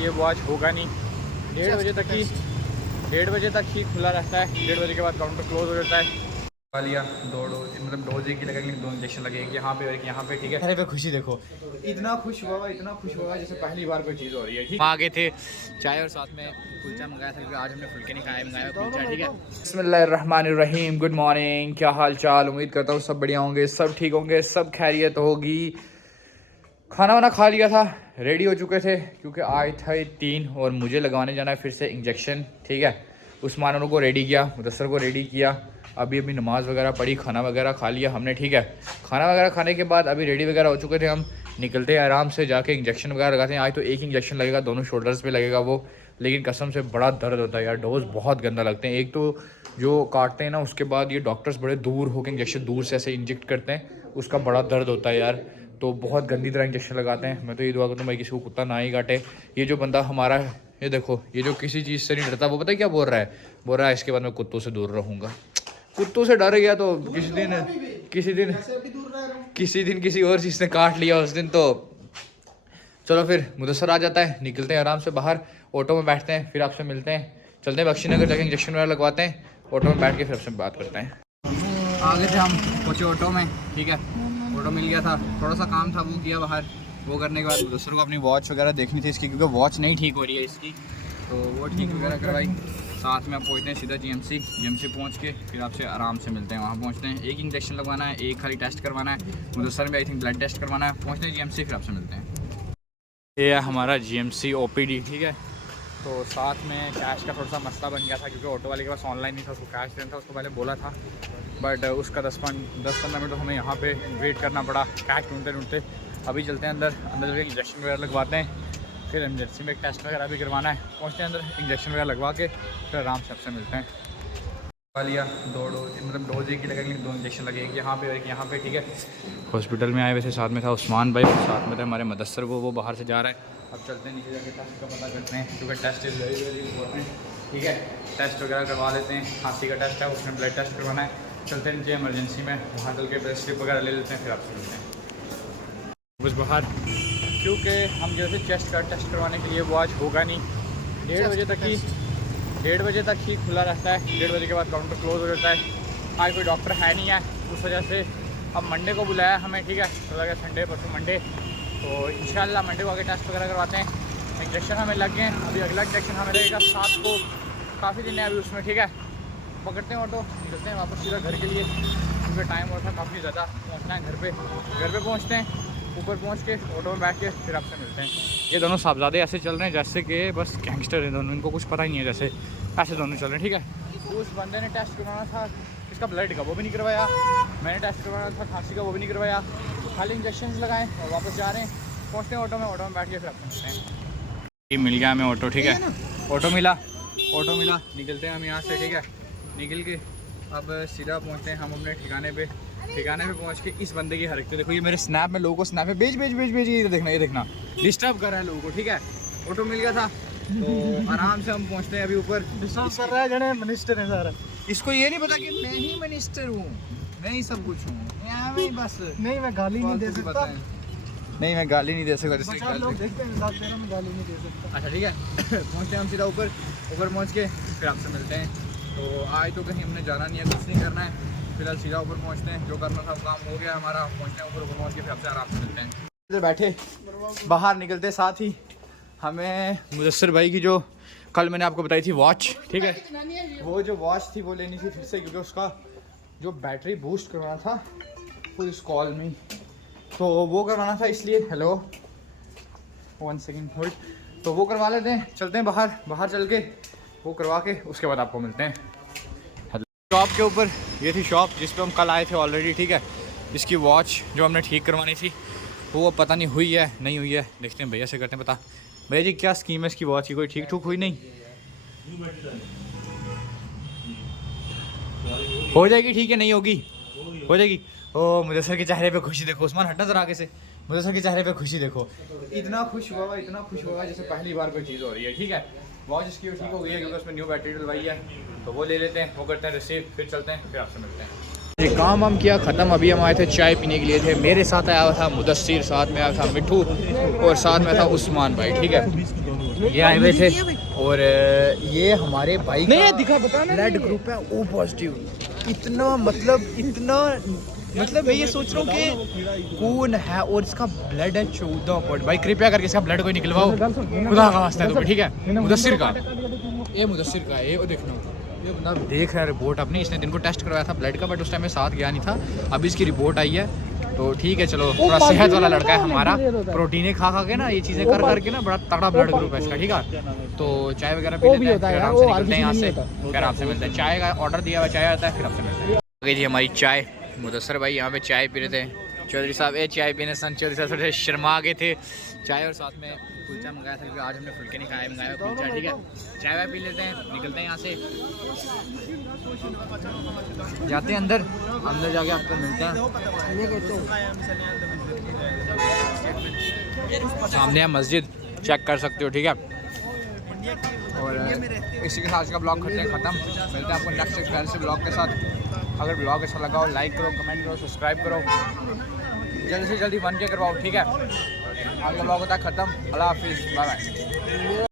ये वो आज होगा नहीं। 1:30 तक ही खुला रहता है। 1:30 के बाद काउंटर क्लोज हो जाता है। वालिया 2 डोज मतलब डोज एक ही लगेगी, 2 इंजेक्शन लगेंगे यहाँ पे और एक यहाँ पे, ठीक है। अरे पे खुशी देखो, इतना खुश हुआ जैसे पहली बार कोई चीज़ हो रही है। ठीक, आ गए थे चाय और साथ में कुलचा मंगाया था क्योंकि आज हमने फुलके नहीं खाया, मंगाया कुलचा, ठीक है। बिस्मिल्लाहिर्रहमानिर्रहीम, गुड मॉर्निंग, क्या हाल चाल, उम्मीद करता हूँ सब बढ़िया होंगे, सब ठीक होंगे, सब खैरियत होगी। खाना वाना खा लिया था, रेडी हो चुके थे क्योंकि आए थे 3 और मुझे लगवाने जाना है फिर से इंजेक्शन, ठीक है। उस्मान को रेडी किया, मुदस्सर को रेडी किया, अभी नमाज़ वगैरह पढ़ी, खाना वगैरह खा लिया हमने, ठीक है। खाना वगैरह खाने के बाद अभी रेडी वगैरह हो चुके थे, हम निकलते हैं आराम से जाके इंजेक्शन वगैरह लगाते हैं। आज तो एक इंजेक्शन लगेगा, दोनों शोल्डर्स पे लगेगा वो, लेकिन कसम से बड़ा दर्द होता है यार, डोज बहुत गंदा लगते हैं। एक तो जो काटते हैं ना, उसके बाद ये डॉक्टर्स बड़े दूर होकर इंजेक्शन दूर से ऐसे इंजेक्ट करते हैं, उसका बड़ा दर्द होता है यार, तो बहुत गंदी तरह इंजेक्शन लगाते हैं। मैं तो ये दुआ करता हूँ भाई किसी को कुत्ता ना ही काटे। ये जो बंदा हमारा है, ये देखो, ये जो किसी चीज़ से नहीं डरता, वो पता है क्या बोल रहा है इसके बाद मैं कुत्तों से दूर रहूँगा। कुत्तों से डर गया तो किसी दिन किसी और चीज़ ने काट लिया उस दिन तो चलो फिर मुदस्सर आ जाता है, निकलते हैं आराम से बाहर, ऑटो में बैठते हैं, फिर आपसे मिलते हैं, चलते हैं बख्शी नगर जाके इंजेक्शन वगैरह लगवाते हैं, ऑटो में बैठ के फिर आपसे बात करते हैं। आगे थे हम, पहुँचे ऑटो में, ठीक है। ऑटो मिल गया था, थोड़ा सा काम था वो किया बाहर, वो करने के बाद मुदस्सर को अपनी वॉच वगैरह देखनी थी इसकी, क्योंकि वॉच नहीं ठीक हो रही है इसकी, तो वो ठीक वगैरह करवाई। साथ में आप पहुँचते हैं सीधा जीएमसी पहुँच के फिर आपसे आराम से मिलते हैं। वहाँ पहुँचते हैं, एक इंजेक्शन लगवाना है, एक खाली टेस्ट करवाना है, मुदस्सर में आई थिंक ब्लड टेस्ट करवाना है। पहुँचते हैं जीएमसी, फिर आपसे मिलते हैं। ये है हमारा जीएमसी ओपीडी, ठीक है। तो साथ में कैश का थोड़ा सा मसला बन गया था क्योंकि ऑटो वाले के पास ऑनलाइन नहीं था, उसको कैश देना था, उसको पहले बोला था, बट उसका 10-15 मिनट तो हमें यहाँ पे वेट करना पड़ा कैश ढूंढते। अभी चलते हैं अंदर जाके इंजेक्शन वगैरह लगवाते हैं, फिर इमरजेंसी में एक टेस्ट वगैरह भी करवाना है। पहुँचते हैं अंदर, इंजेक्शन वगैरह लगवा के फिर आराम से आपसे मिलते हैं। वालिया 2 डोज मतलब डोज एक ही लगेंगे, 2 इंजेक्शन लगेंगे यहाँ पे और एक यहाँ पे, ठीक है। हॉस्पिटल में आए वैसे साथ में था उस्मान भाई, साथ में थे हमारे मुदस्सर, वो बाहर से जा रहा है। अब चलते हैं नीचे जाके टेस्ट का पता करते हैं क्योंकि test is very very important, ठीक है। टेस्ट वगैरह करवा लेते हैं, खांसी का टेस्ट है, उसमें ब्लड टेस्ट करवाना है। चलते हैं नीचे इमरजेंसी में, वहाँ चल के ब्लड स्लिप वगैरह ले लेते हैं, फिर आपसे मिलते हैं बस बाहर, क्योंकि हम जैसे चेस्ट का टेस्ट करवाने के लिए वो आज होगा नहीं। 1:30 तक ही खुला रहता है। 1:30 के बाद काउंटर क्लोज हो जाता है। आज कोई डॉक्टर है नहीं है, उस वजह से अब मंडे को बुलाया हमें, ठीक है। तो लगा संडे परसों मंडे, तो इंशाल्लाह मंडे को आगे टेस्ट वगैरह करवाते हैं। इंजेक्शन हमें लग गए, अभी अगला इंजेक्शन हमें लगेगा 7 को, काफ़ी दिन है अभी उसमें, ठीक है। पकड़ते हैं ऑटो, निकलते हैं वापस सीधा घर के लिए क्योंकि टाइम और था काफ़ी ज़्यादा, पहुँचना है घर पे पहुँचते हैं, ऊपर पहुँच के ऑटो में बैठ के फिर आपसे मिलते हैं। ये दोनों साहबजादे ऐसे चल रहे हैं जैसे कि बस गैंगस्टर हैं दोनों, इनको कुछ पता ही नहीं है, जैसे ऐसे दोनों चल रहे हैं, ठीक है। उस बंदे ने टेस्ट करवाना था इसका ब्लड का, वो भी नहीं करवाया। मैंने टेस्ट करवाना था खांसी का, वो भी नहीं करवाया। खाली इंजेक्शन लगाए और वापस जा रहे हैं। पहुँचते हैं ऑटो में बैठ के फिर आपसे मिलते हैं। ये मिल गया हमें ऑटो, ठीक है। ऑटो मिला, निकलते हैं हम यहाँ से, ठीक है। निकल के अब सीधा पहुँचते हैं हम अपने ठिकाने पे पहुंच के इस बंदे की हरकतें देखो, ये मेरे स्नैप में लोगों को स्नैप में भेज ये देखना डिस्टर्ब कर रहा है लोगों को, ठीक है। ऑटो मिल गया था तो आराम से हम पहुंचते हैं अभी ऊपर। डिस्टर्ब कर रहा है जने मिनिस्टर है सारा, इसको ये नहीं पता कि मैं ही मिनिस्टर हूँ, मैं ही सब कुछ हूँ यहाँ में, बस नहीं मैं गाली नहीं दे सकता, नहीं मैं गाली नहीं दे सकता, जैसे लोग देखते हैं मैं गाली नहीं दे सकता। अच्छा ठीक है पहुँचते हैं हम सीधा ऊपर पहुँच के फिर आपसे मिलते हैं। तो आज तो कहीं हमने जाना नहीं है, कुछ नहीं करना है, फिलहाल सीधा ऊपर पहुंचते हैं, जो करना था काम हो गया हमारा। पहुंचते हैं ऊपर पहुंच के फिर आपसे आराम से मिलते हैं। इधर बैठे बाहर निकलते साथ ही हमें मुदस्सर भाई की जो कल मैंने आपको बताई थी वॉच, ठीक है, वो जो वॉच थी वो लेनी थी फिर से, क्योंकि उसका जो बैटरी बूस्ट करवाना था फुल इस कॉल में, तो वो करवाना था इसलिए। हेलो 1 सेकेंड होल्ड, तो वो करवा लेते हैं, चलते हैं बाहर चल के वो करवा के उसके बाद आपको मिलते हैं। शॉप के ऊपर, ये थी शॉप जिस पे हम कल आए थे ऑलरेडी, ठीक है। इसकी वॉच जो हमने ठीक करवानी थी वो पता नहीं हुई है नहीं हुई है, देखते हैं भैया से करते हैं पता। भैया जी क्या स्कीम है इसकी वॉच की, कोई ठीक ठुक हुई नहीं? हो जाएगी, ठीक है, नहीं होगी हो जाएगी। ओ मुदस्सर के चेहरे पे खुशी देखो, उस्मान हटना जरा आगे से, मुदस्सर के चेहरे पे खुशी देखो, इतना खुश हुआ जैसे पहली बार कोई चीज़ हो रही है, ठीक है। वॉच इसकी ठीक हो गई है क्योंकि उसमें न्यू बैटरी डलवाई है, तो वो ले लेते हैं, वो करते हैं रिसीव, फिर चलते हैं, फिर आपसे मिलते हैं। ये काम हम किया ख़त्म, अभी हम आए थे चाय पीने के लिए थे। मेरे साथ आया हुआ था मुदस्सिर, साथ में आया था मिठू और साथ में था उस्मान भाई, ठीक है। ये आए हुए थे और ये हमारे भाई का दिखा बता ना ब्लड ग्रुप है ओ पॉजिटिव। इतना मतलब मैं ये सोच रहा हूँ कि कौन है और इसका ब्लड है 14 भाई कृपया करके इसका ब्लड कोई निकलवाओ, खुदा का वास्ता है तुम्हें, ठीक है। मुदस्सिर का ये देखना ये बंदा देख रहा है रिपोर्ट अपनी, इसने दिन को टेस्ट करवाया था ब्लड का, बट उस टाइम में साथ गया नहीं था। अभी इसकी रिपोर्ट आई है तो ठीक है, चलो थोड़ा सेहत वाला लड़का है हमारा, प्रोटीने खा के ना ये चीज़ें कर करके ना बड़ा तगड़ा ब्लड ग्रुप है इसका, ठीक है। तो चाय वगैरह पी लेते हैं, फिर आराम से निकलते हैं यहाँ से, फिर आपसे मिलते हैं। चाय का ऑर्डर दिया हुआ चाय आता है, फिर आपसे मिलते हैं। गई जी हमारी चाय, मुदस्सर भाई यहाँ पे चाय पी रहे थे, चौधरी साहब चाय पीने सन चौधरी साहब थोड़े शर्मा गए थे। चाय और साथ में कुलचा मंगाया था क्योंकि आज हमने फुलके नहीं खाया, मंगाया कुलचा, ठीक है। चाय वाय पी लेते हैं, निकलते हैं यहाँ से, जाते हैं अंदर जाके आपको मिलते हैं। सामने है मस्जिद, चेक कर सकते हो, ठीक है। और इसी के साथ आज का ब्लॉग करते हैं ख़त्म, मिलते हैं आपको नेक्स्ट एक प्यारे से ब्लॉग के साथ। अगर ब्लॉग अच्छा लगा हो लाइक करो, कमेंट करो, सब्सक्राइब करो, जल्दी से जल्दी 1K करवाओ, ठीक है। आपका ब्लॉग होता है ख़त्म। अल्लाह हाफिज़, बाय बाय।